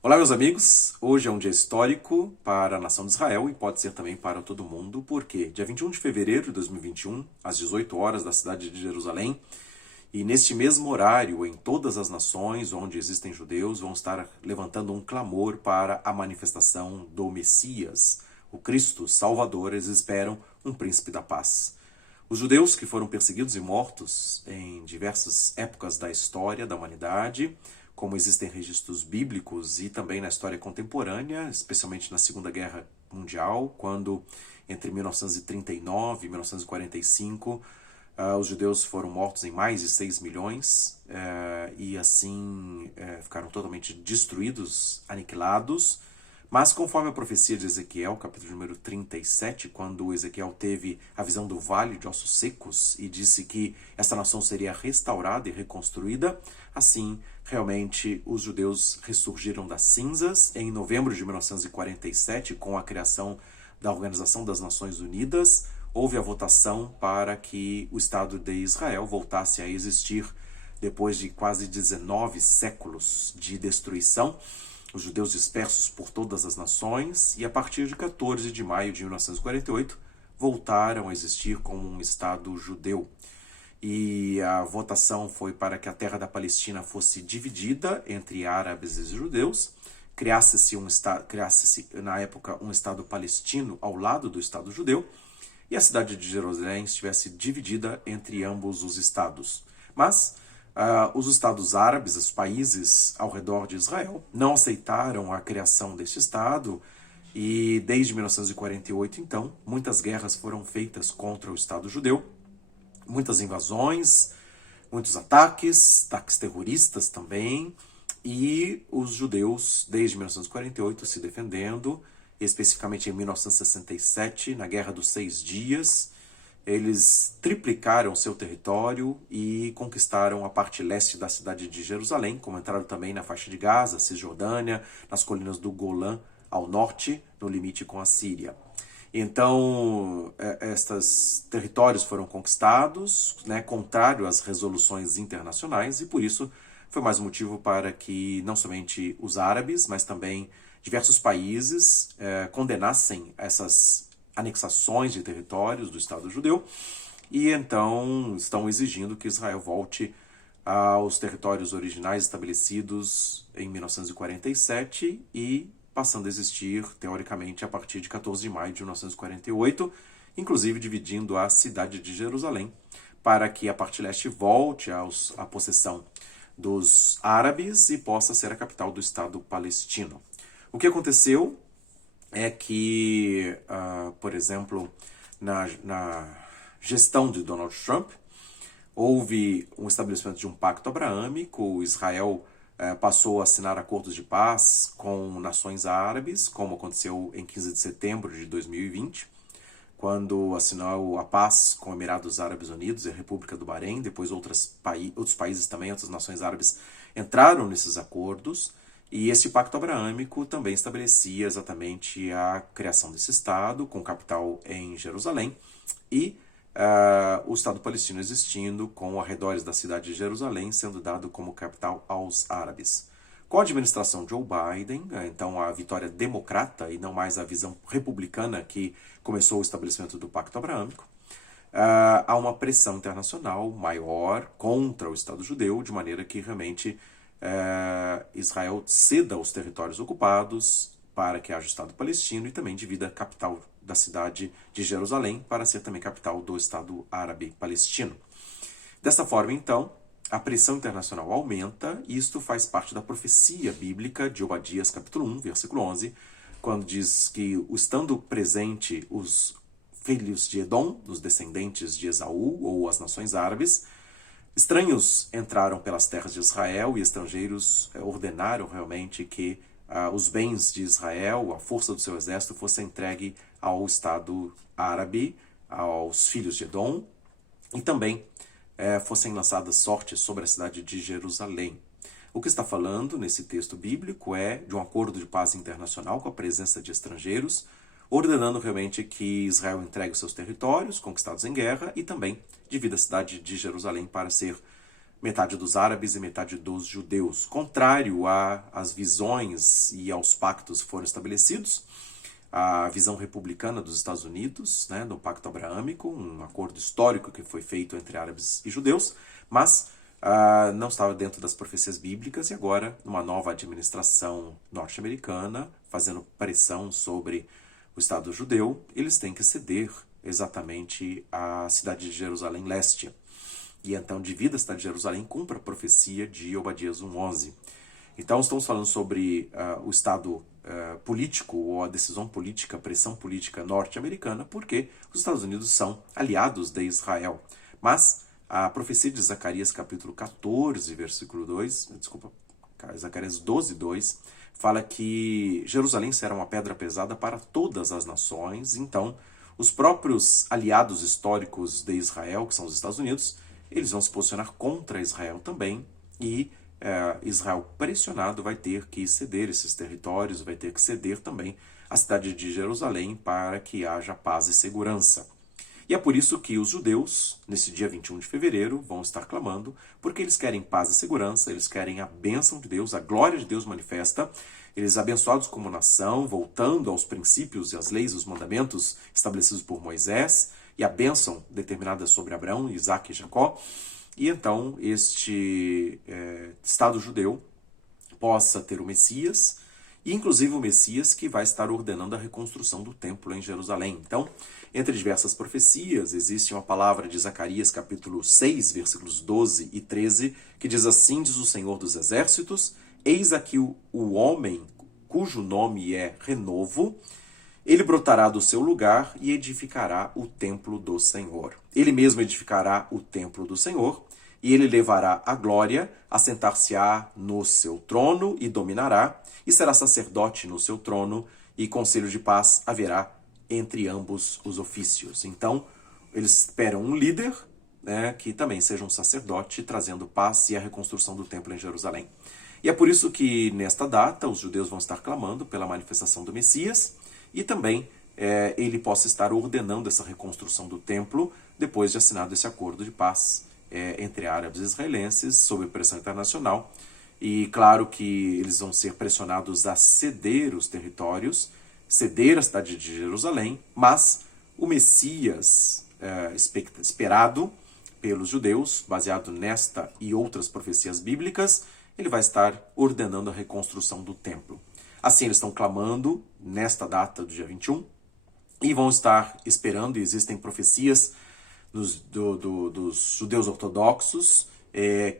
Olá, meus amigos. Hoje é um dia histórico para a nação de Israel e pode ser também para todo mundo, porque dia 21 de fevereiro de 2021, às 18 horas da cidade de Jerusalém, e neste mesmo horário, em todas as nações onde existem judeus, vão estar levantando um clamor para a manifestação do Messias, o Cristo Salvador. Eles esperam um príncipe da paz. Os judeus que foram perseguidos e mortos em diversas épocas da história da humanidade, como existem registros bíblicos e também na história contemporânea, especialmente na Segunda Guerra Mundial, quando entre 1939 e 1945 os judeus foram mortos em mais de 6 milhões e assim ficaram totalmente destruídos, aniquilados. Mas conforme a profecia de Ezequiel, capítulo número 37, quando Ezequiel teve a visão do vale de ossos secos e disse que essa nação seria restaurada e reconstruída, assim, realmente, os judeus ressurgiram das cinzas. Em novembro de 1947, com a criação da Organização das Nações Unidas, houve a votação para que o Estado de Israel voltasse a existir depois de quase 19 séculos de destruição. Os judeus dispersos por todas as nações, e a partir de 14 de maio de 1948 voltaram a existir como um Estado judeu. E a votação foi para que a terra da Palestina fosse dividida entre árabes e judeus, criasse-se na época um Estado palestino ao lado do Estado judeu, e a cidade de Jerusalém estivesse dividida entre ambos os estados. Mas os estados árabes, os países ao redor de Israel, não aceitaram a criação deste estado e desde 1948, então, muitas guerras foram feitas contra o Estado judeu, muitas invasões, muitos ataques terroristas também, e os judeus, desde 1948, se defendendo, especificamente em 1967, na Guerra dos 6 Dias, eles triplicaram seu território e conquistaram a parte leste da cidade de Jerusalém, como entraram também na faixa de Gaza, Cisjordânia, nas colinas do Golã, ao norte, no limite com a Síria. Então, estes territórios foram conquistados, contrário às resoluções internacionais, e por isso foi mais um motivo para que não somente os árabes, mas também diversos países condenassem essas anexações de territórios do Estado judeu, e então estão exigindo que Israel volte aos territórios originais estabelecidos em 1947 e passando a existir, teoricamente, a partir de 14 de maio de 1948, inclusive dividindo a cidade de Jerusalém, para que a parte leste volte à possessão dos árabes e possa ser a capital do Estado palestino. O que aconteceu é que, por exemplo, na gestão de Donald Trump, houve um estabelecimento de um pacto abraâmico. Israel passou a assinar acordos de paz com nações árabes, como aconteceu em 15 de setembro de 2020, quando assinou a paz com Emirados Árabes Unidos e a República do Bahrein. Depois outros países também, outras nações árabes, entraram nesses acordos. E esse pacto abraâmico também estabelecia exatamente a criação desse Estado, com capital em Jerusalém, e o Estado palestino existindo, com arredores da cidade de Jerusalém sendo dado como capital aos árabes. Com a administração Joe Biden, então a vitória democrata e não mais a visão republicana que começou o estabelecimento do pacto abraâmico, há uma pressão internacional maior contra o Estado judeu, de maneira que realmente Israel ceda os territórios ocupados para que haja Estado palestino e também divida a capital da cidade de Jerusalém para ser também capital do Estado árabe palestino. Desta forma, então, a pressão internacional aumenta, e isto faz parte da profecia bíblica de Obadias, capítulo 1, versículo 11, quando diz que, estando presente os filhos de Edom, os descendentes de Esaú, ou as nações árabes, estranhos entraram pelas terras de Israel e estrangeiros ordenaram realmente que os bens de Israel, a força do seu exército, fosse entregue ao Estado árabe, aos filhos de Edom, e também fossem lançadas sortes sobre a cidade de Jerusalém. O que está falando nesse texto bíblico é de um acordo de paz internacional com a presença de estrangeiros, ordenando realmente que Israel entregue os seus territórios conquistados em guerra e também divida a cidade de Jerusalém para ser metade dos árabes e metade dos judeus. Contrário às visões e aos pactos que foram estabelecidos, a visão republicana dos Estados Unidos, né, no Pacto Abraâmico, um acordo histórico que foi feito entre árabes e judeus, mas não estava dentro das profecias bíblicas, e agora, numa nova administração norte-americana, fazendo pressão sobre o Estado judeu, eles têm que ceder exatamente à cidade de Jerusalém Leste. E então, devido à cidade de Jerusalém, cumpre a profecia de Obadias 1:11. Então, estamos falando sobre o Estado político, ou a decisão política, a pressão política norte-americana, porque os Estados Unidos são aliados de Israel. Mas a profecia de Zacarias, capítulo 14, versículo 2, Zacarias 12:2, fala que Jerusalém será uma pedra pesada para todas as nações. Então, os próprios aliados históricos de Israel, que são os Estados Unidos, eles vão se posicionar contra Israel também, e Israel, pressionado, vai ter que ceder esses territórios, vai ter que ceder também a cidade de Jerusalém para que haja paz e segurança. E é por isso que os judeus, nesse dia 21 de fevereiro, vão estar clamando, porque eles querem paz e segurança, eles querem a bênção de Deus, a glória de Deus manifesta, eles abençoados como nação, voltando aos princípios e às leis, os mandamentos estabelecidos por Moisés, e a bênção determinada sobre Abraão, Isaque e Jacó. E então este Estado judeu possa ter o Messias, e inclusive o Messias que vai estar ordenando a reconstrução do templo em Jerusalém. Então, entre diversas profecias, existe uma palavra de Zacarias, capítulo 6, versículos 12 e 13, que diz assim: diz o Senhor dos Exércitos, eis aqui o homem cujo nome é Renovo, ele brotará do seu lugar e edificará o templo do Senhor. Ele mesmo edificará o templo do Senhor, e ele levará a glória, assentar-se-á no seu trono e dominará, e será sacerdote no seu trono, e conselho de paz haverá entre ambos os ofícios. Então, eles esperam um líder, né, que também seja um sacerdote, trazendo paz e a reconstrução do templo em Jerusalém. E é por isso que, nesta data, os judeus vão estar clamando pela manifestação do Messias, e também ele possa estar ordenando essa reconstrução do templo, depois de assinado esse acordo de paz entre árabes e israelenses, sob pressão internacional. E claro que eles vão ser pressionados a ceder os territórios, ceder a cidade de Jerusalém, mas o Messias esperado pelos judeus, baseado nesta e outras profecias bíblicas, ele vai estar ordenando a reconstrução do templo. Assim, eles estão clamando nesta data do dia 21 e vão estar esperando, e existem profecias dos judeus ortodoxos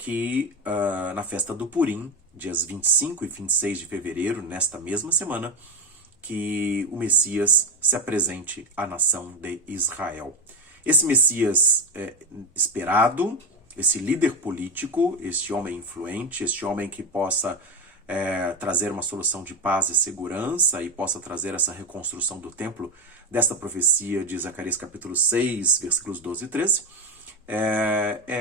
que na festa do Purim, dias 25 e 26 de fevereiro, nesta mesma semana, que o Messias se apresente à nação de Israel. Esse Messias esperado, esse líder político, esse homem influente, esse homem que possa trazer uma solução de paz e segurança e possa trazer essa reconstrução do templo, desta profecia de Zacarias capítulo 6, versículos 12 e 13,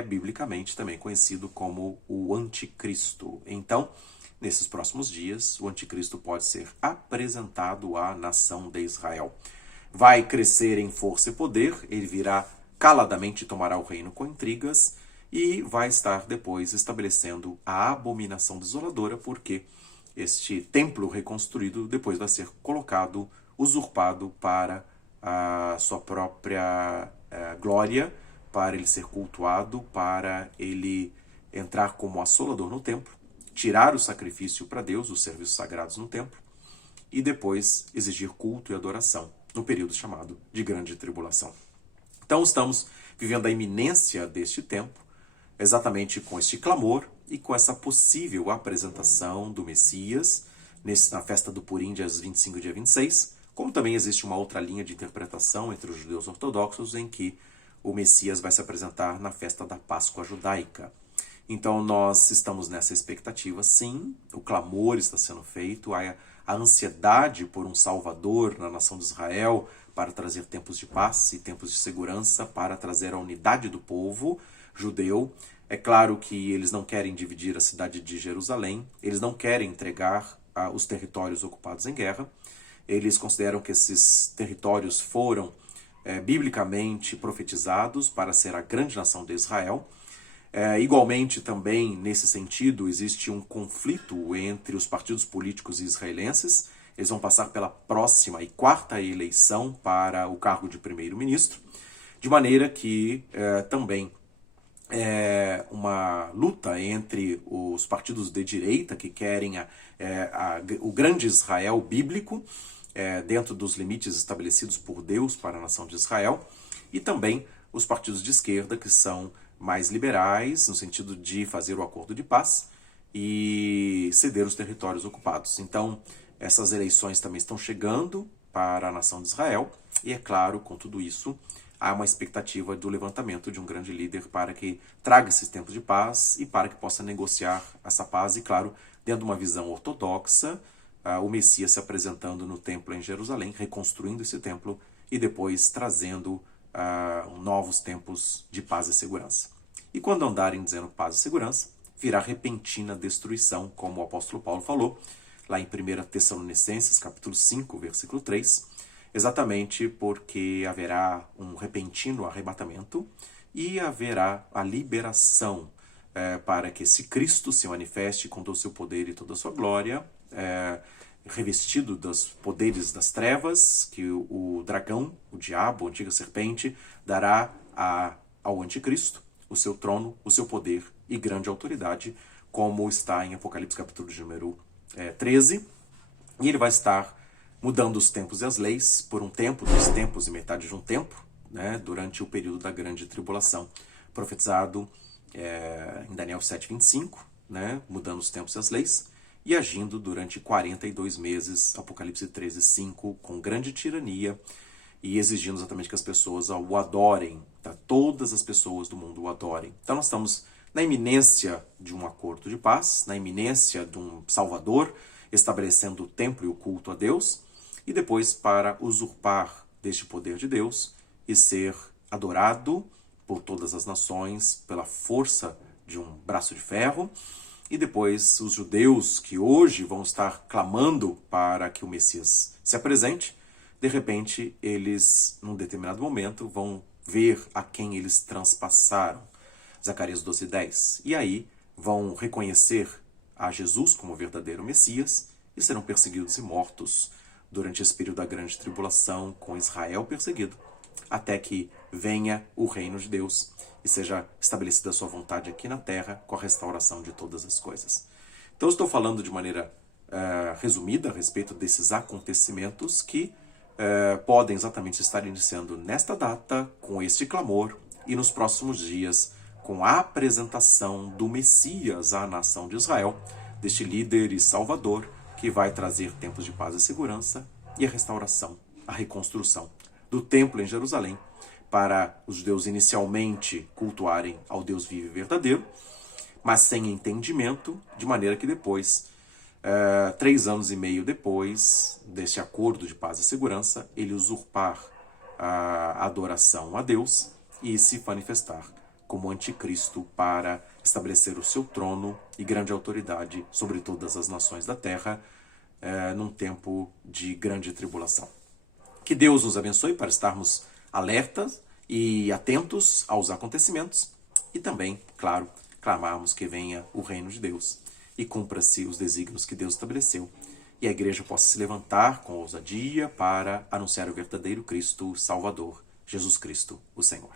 biblicamente também conhecido como o Anticristo. Então, nesses próximos dias, o Anticristo pode ser apresentado à nação de Israel. Vai crescer em força e poder, ele virá caladamente, tomará o reino com intrigas, e vai estar depois estabelecendo a abominação desoladora, porque este templo reconstruído depois vai ser colocado, usurpado para a sua própria glória, para ele ser cultuado, para ele entrar como assolador no templo, tirar o sacrifício para Deus, os serviços sagrados no templo, e depois exigir culto e adoração, no período chamado de Grande Tribulação. Então estamos vivendo a iminência deste tempo, exatamente com este clamor e com essa possível apresentação do Messias na festa do Purim, dias 25 e dia 26, como também existe uma outra linha de interpretação entre os judeus ortodoxos em que o Messias vai se apresentar na festa da Páscoa judaica. Então nós estamos nessa expectativa, sim, o clamor está sendo feito, a ansiedade por um Salvador na nação de Israel para trazer tempos de paz e tempos de segurança, para trazer a unidade do povo judeu. É claro que eles não querem dividir a cidade de Jerusalém, eles não querem entregar os territórios ocupados em guerra, eles consideram que esses territórios foram biblicamente profetizados para ser a grande nação de Israel. Igualmente, também, nesse sentido, existe um conflito entre os partidos políticos israelenses. Eles vão passar pela próxima e quarta eleição para o cargo de primeiro-ministro, de maneira que também uma luta entre os partidos de direita que querem o grande Israel bíblico, dentro dos limites estabelecidos por Deus para a nação de Israel, e também os partidos de esquerda que são mais liberais, no sentido de fazer o acordo de paz e ceder os territórios ocupados. Então, essas eleições também estão chegando para a nação de Israel, e é claro, com tudo isso, há uma expectativa do levantamento de um grande líder para que traga esses tempos de paz e para que possa negociar essa paz. E, claro, dentro de uma visão ortodoxa, o Messias se apresentando no templo em Jerusalém, reconstruindo esse templo e depois trazendo novos tempos de paz e segurança. E quando andarem dizendo paz e segurança, virá repentina destruição, como o apóstolo Paulo falou, lá em 1 Tessalonicenses, capítulo 5, versículo 3, exatamente porque haverá um repentino arrebatamento e haverá a liberação para que esse Cristo se manifeste com todo o seu poder e toda a sua glória, revestido dos poderes das trevas, que o dragão, o diabo, a antiga serpente, dará ao anticristo o seu trono, o seu poder e grande autoridade, como está em Apocalipse capítulo de número 13, e ele vai estar mudando os tempos e as leis por um tempo, 2 tempos e metade de um tempo, né, durante o período da grande tribulação, profetizado em Daniel 7:25, né, mudando os tempos e as leis, e agindo durante 42 meses, Apocalipse 13:5, com grande tirania, e exigindo exatamente que as pessoas o adorem, tá? Todas as pessoas do mundo o adorem. Então nós estamos na iminência de um acordo de paz, na iminência de um Salvador, estabelecendo o templo e o culto a Deus, e depois para usurpar deste poder de Deus e ser adorado por todas as nações pela força de um braço de ferro. E depois os judeus que hoje vão estar clamando para que o Messias se apresente, de repente eles, num determinado momento, vão ver a quem eles transpassaram. Zacarias 12:10. E aí vão reconhecer a Jesus como verdadeiro Messias e serão perseguidos e mortos durante esse período da grande tribulação, com Israel perseguido, até que venha o reino de Deus e seja estabelecida a sua vontade aqui na terra, com a restauração de todas as coisas. Então, estou falando de maneira resumida a respeito desses acontecimentos que podem exatamente estar iniciando nesta data, com este clamor, e nos próximos dias, com a apresentação do Messias à nação de Israel, deste líder e salvador, que vai trazer tempos de paz e segurança e a restauração, a reconstrução do templo em Jerusalém, para os judeus inicialmente cultuarem ao Deus vivo e verdadeiro, mas sem entendimento, de maneira que depois, 3 anos e meio depois deste acordo de paz e segurança, ele usurpar a adoração a Deus e se manifestar como anticristo para estabelecer o seu trono e grande autoridade sobre todas as nações da terra, num tempo de grande tribulação. Que Deus nos abençoe para estarmos alertas e atentos aos acontecimentos e também, claro, clamarmos que venha o reino de Deus e cumpra-se os desígnios que Deus estabeleceu e a igreja possa se levantar com ousadia para anunciar o verdadeiro Cristo Salvador, Jesus Cristo, o Senhor.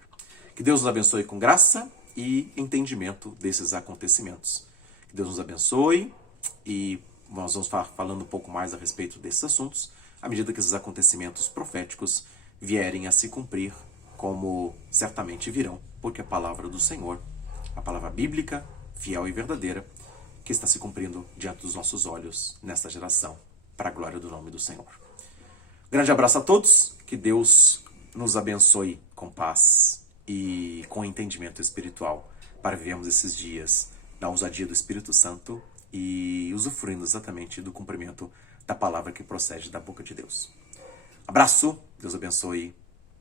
Que Deus nos abençoe com graça e entendimento desses acontecimentos. Que Deus nos abençoe e nós vamos falando um pouco mais a respeito desses assuntos à medida que esses acontecimentos proféticos vierem a se cumprir, como certamente virão, porque a palavra do Senhor, a palavra bíblica, fiel e verdadeira, que está se cumprindo diante dos nossos olhos nesta geração, para a glória do nome do Senhor. Grande abraço a todos, que Deus nos abençoe com paz e com entendimento espiritual, para vivermos esses dias na ousadia do Espírito Santo e usufruindo exatamente do cumprimento da palavra que procede da boca de Deus. Abraço, Deus abençoe